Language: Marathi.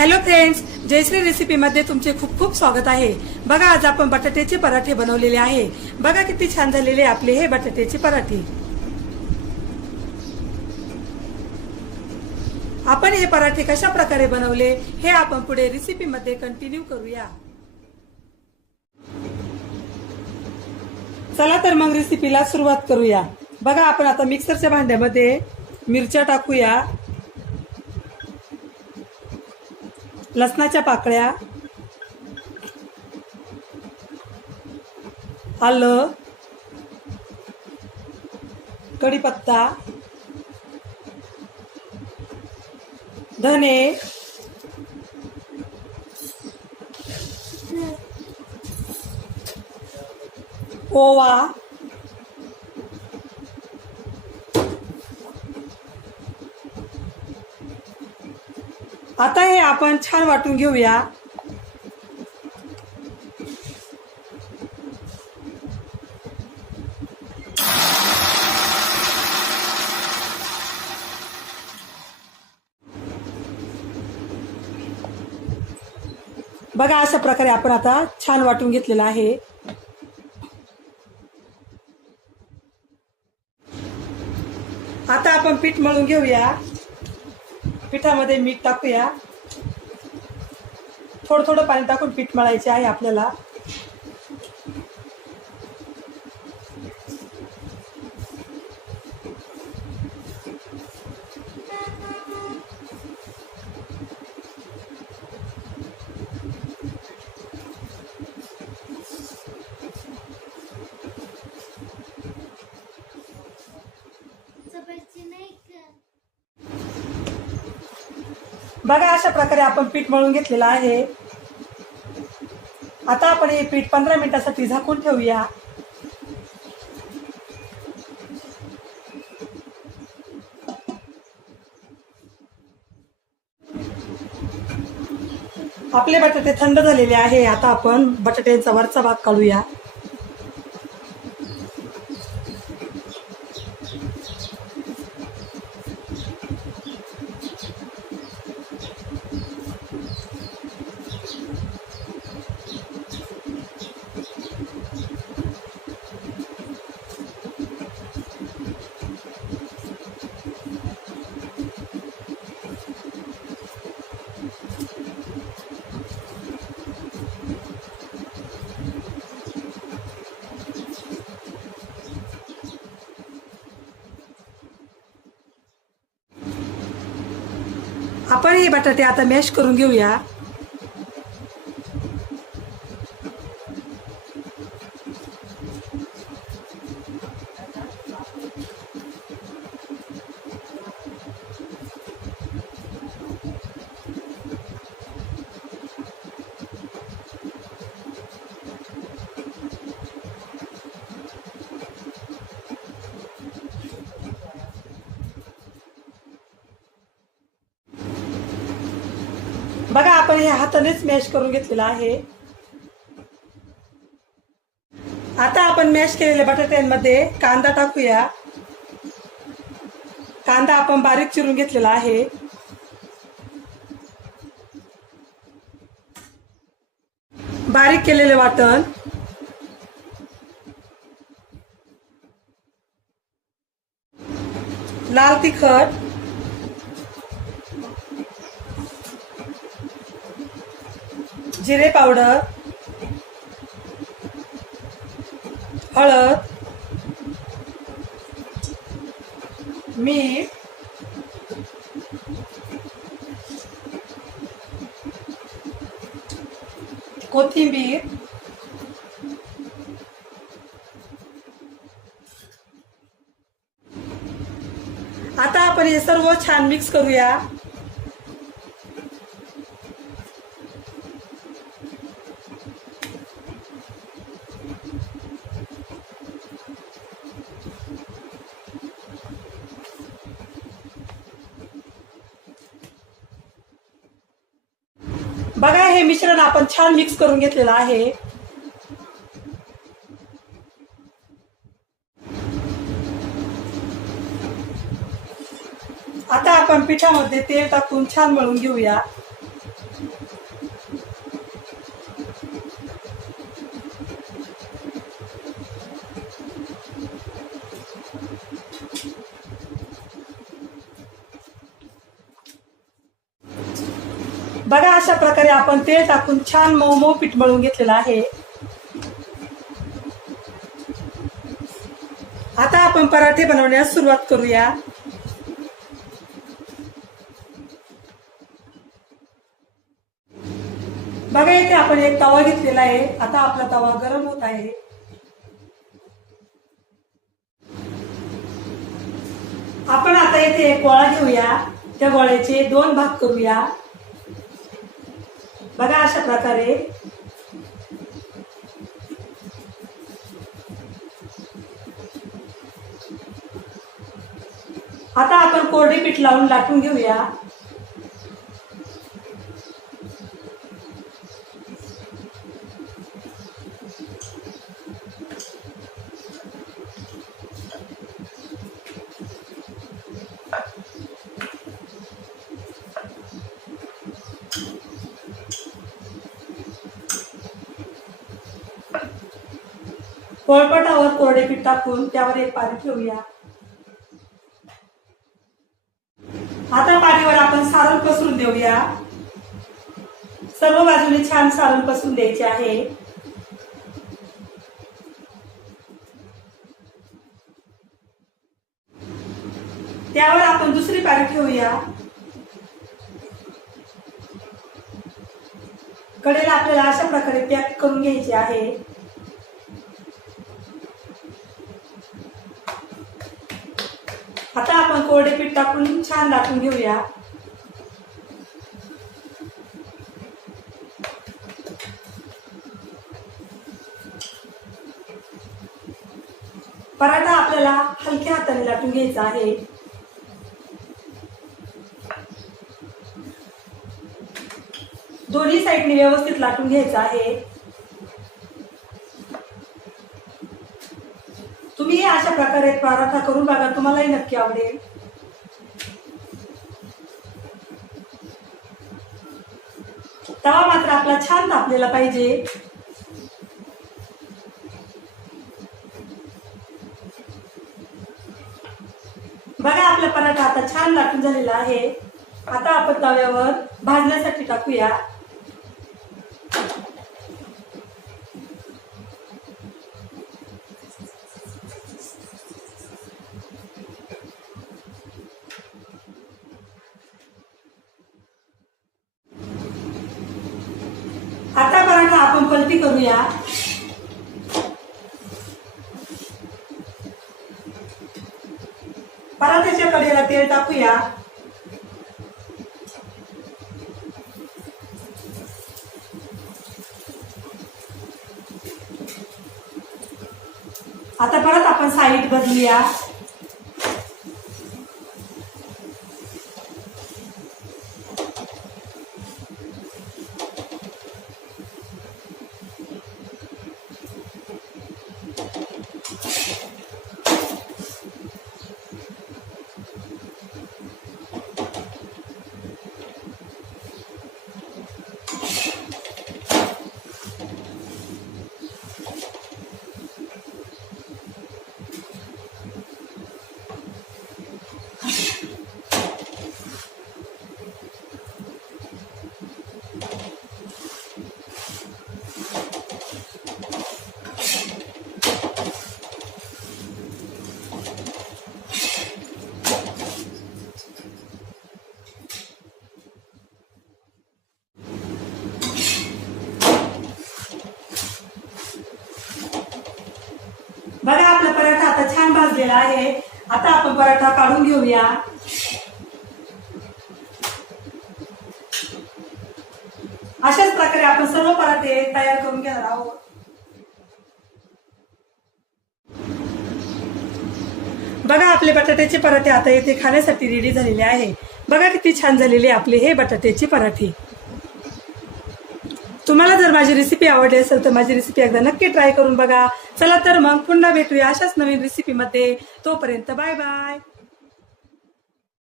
हॅलो फ्रेंड्स, जयश्री रेसिपीमध्ये तुमचे खूप खूप स्वागत आहे। बघा, आज आपण बटाट्याचे पराठे बनवलेले आहे। बघा किती छान झालेले आपले हे बटाट्याचे पराठे। आपण हे पराठे कशा प्रकारे बनवले हे आपण पुढे रेसिपीमध्ये कंटिन्यू करूया। चला तर मग रेसिपीला सुरुवात करूया। बघा, आपण आता मिक्सरच्या भांड्यामध्ये मिरच्या टाकूया, लसणाच्या पाकळ्या, आलं, कढीपत्ता, धने, ओवा, आता हे आपण छान वाटून घेऊया। बघा, अशा प्रकारे आपण आता छान वाटून घेतलेला आहे। आता आपण पीठ मळून घेऊया। पिठामध्ये मीठ टाकूया, थोडं थोडं पाणी टाकून पीठ मळायचे आहे आपल्याला। बघा, अशा प्रकारे आपण पीठ मळून घेतलेलं आहे। आता आपण हे पीठ 15 मिनिटांसाठी झाकून ठेवूया। आपले बटाटे थंड झालेले आहे। आता आपण बटाट्यांचा वरचा भाग काढूया। आपण हे बटाटे आता मॅश करून घेऊया। बघा, आपण हे हातानेच मॅश करून घेतलेलं आहे। आता आपण मॅश केलेल्या बटाट्यांमध्ये कांदा टाकूया। कांदा आपण बारीक चिरून घेतलेला आहे। बारीक केलेले वाटण, लाल तिखट, जिरे पावडर, हळद, मीठ, कोथिंबीर, आता आपण हे सर्व छान मिक्स करूया। बघा, हे मिश्रण आपण छान मिक्स करून घेतलेलं आहे। आता आपण पिठामध्ये तेल टाकून छान मळून घेऊया। बघा अशा प्रकारे आपण तेल टाकून छान मऊ मऊ पीठ मळून घेतलेलं आहे. आता आपण पराठे बनवण्यास सुरुवात करूया. बघा इथे आपण एक तवा घेतलेला आहे. आता आपला तवा गरम होत आहे. आपण आता इथे एक गोळा घेऊया. त्या गोळ्याचे 2 भाग करूया. बघा अशा प्रकारे. आता आपण कोरडे पीठ लावून लाटून घेऊया. पोळपाटावर कोरडे पीठ टाकून त्यावर एक पारी ठेवूया. आता पारीवर आपण सारण पसरून देऊया. सर्व बाजूने छान सारण पसरून द्यायचे आहे. त्यावर आपण दुसरी पारी ठेवूया. कडेला आपल्याला अशा प्रकारे पॅक करून घ्यायचे आहे. आता आपण कोरडे पीठ टाकून छान लाटून घेऊया. पराठा आपल्याला हलक्या हाताने लाटून घ्यायचा आहे. दोन्ही साईडने व्यवस्थित लाटून घ्यायचा आहे. तुम्ही अशा प्रकारे पराठा करून बघा, तुम्हालाही नक्की आवडेल. तवा मात्र आपला छान तापलेला पाहिजे. बघा आपला पराठा आता छान लाटून झालेला आहे. आता आपण तव्यावर भाजण्यासाठी टाकूया. आता पराठा आपण पलटी करूया. पराठ्याच्या कडेला तेल टाकूया. आता परत आपण साईड बदलूया. बघा आपला पराठा आता छान भाजलेला आहे. आता आपण पराठा काढून घेऊया. अशाच प्रकारे आपण सर्व पराठे तयार करून घेणार आहोत. बघा आपले बटाट्याचे पराठे आता येथे खाण्यासाठी रेडी झालेले आहे. बघा किती छान झालेले आपले हे बटाट्याचे पराठे. तुम्हाला जर माझी रेसिपी आवडली असेल तर माझी रेसिपी एकदा नक्की ट्राय करून बघा. चला तर मग पुन्हा भेटूया अशाच नवीन रेसिपीमध्ये. तोपर्यंत बाय बाय.